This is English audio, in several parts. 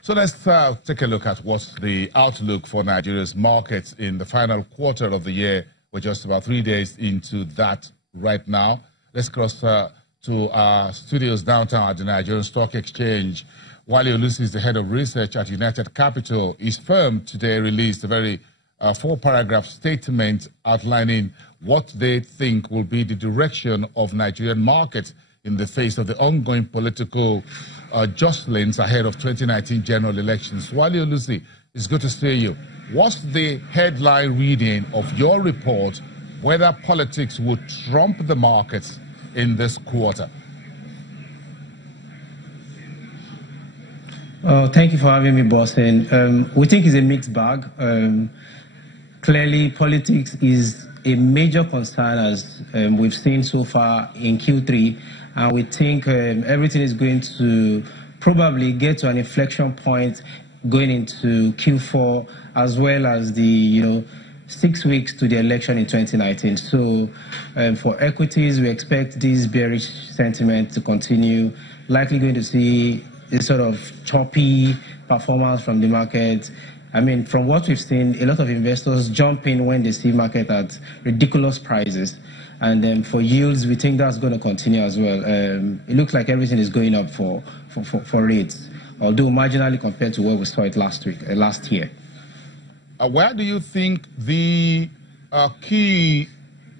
So let's take a look at what's the outlook for Nigeria's markets in the final quarter of the year. We're just about 3 days into that right now. Let's cross to our studios downtown at the Nigerian Stock Exchange. Wale Olusi is the head of research at United Capital. His firm today released a very four-paragraph statement outlining what they think will be the direction of Nigerian markets in the face of the ongoing political jostlings ahead of 2019 general elections. Wale Olusi, it's good to see you. What's the headline reading of your report, whether politics would trump the markets in this quarter? Thank you for having me, Boston. We think it's a mixed bag. Clearly, politics is a major concern, as we've seen so far in Q3, and we think everything is going to probably get to an inflection point going into Q4, as well as the 6 weeks to the election in 2019. So for equities, we expect this bearish sentiment to continue, likely going to see a sort of choppy performance from the market. I mean, from what we've seen, a lot of investors jump in when they see market at ridiculous prices. And then for yields, we think that's going to continue as well. It looks like everything is going up for rates, although marginally compared to what we saw it last year. Where do you think the key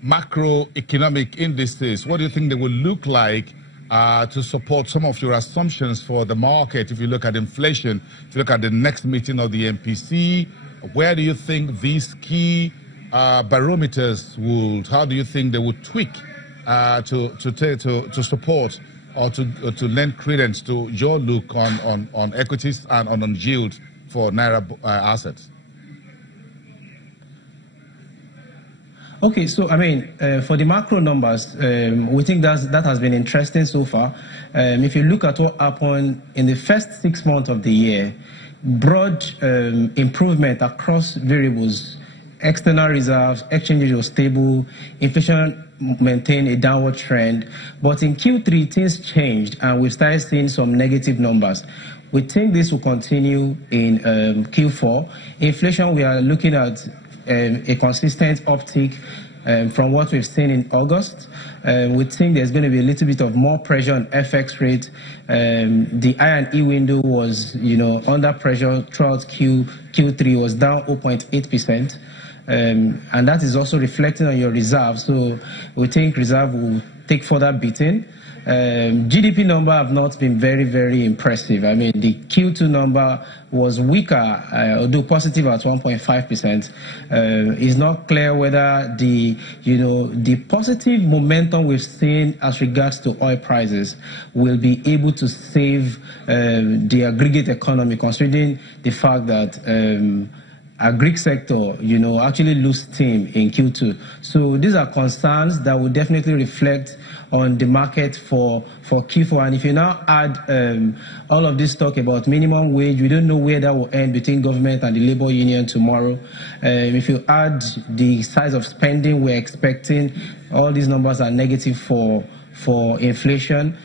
macroeconomic indices, what do you think they will look like to support some of your assumptions for the market? If you look at inflation, if you look at the next meeting of the MPC, where do you think these key barometers how do you think they would tweak to support or to lend credence to your look on equities and on yield for Naira assets? Okay, so I mean, for the macro numbers, we think that has been interesting so far. If you look at what happened in the first 6 months of the year, broad improvement across variables, external reserves, exchange rate was stable, inflation maintained a downward trend. But in Q3, things changed, and we started seeing some negative numbers. We think this will continue in Q4. Inflation, we are looking at a consistent uptick from what we've seen in August. We think there's going to be a little bit of more pressure on FX rate. The I&E window was, under pressure throughout Q3, was down 0.8%. And that is also reflecting on your reserve. So we think reserve will take further beating. GDP number have not been very, very impressive. I mean, the Q2 number was weaker, although positive at 1.5%. It's not clear whether the positive momentum we've seen as regards to oil prices will be able to save the aggregate economy, considering the fact that Greek sector, actually lose steam in Q2. So these are concerns that will definitely reflect on the market for Q4. And if you now add all of this talk about minimum wage, we don't know where that will end between government and the labor union tomorrow. If you add the size of spending we're expecting, all these numbers are negative for inflation.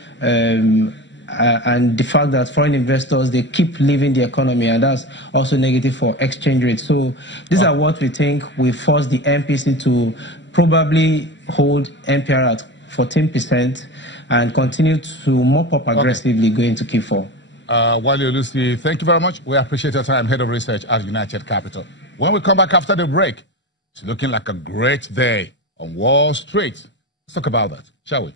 And the fact that foreign investors, they keep leaving the economy, and that's also negative for exchange rates. So these are what we think will force the MPC to probably hold MPR at 14% and continue to mop up aggressively going into Q4. Wale Olusi, thank you very much. We appreciate your time, head of research at United Capital. When we come back after the break, it's looking like a great day on Wall Street. Let's talk about that, shall we?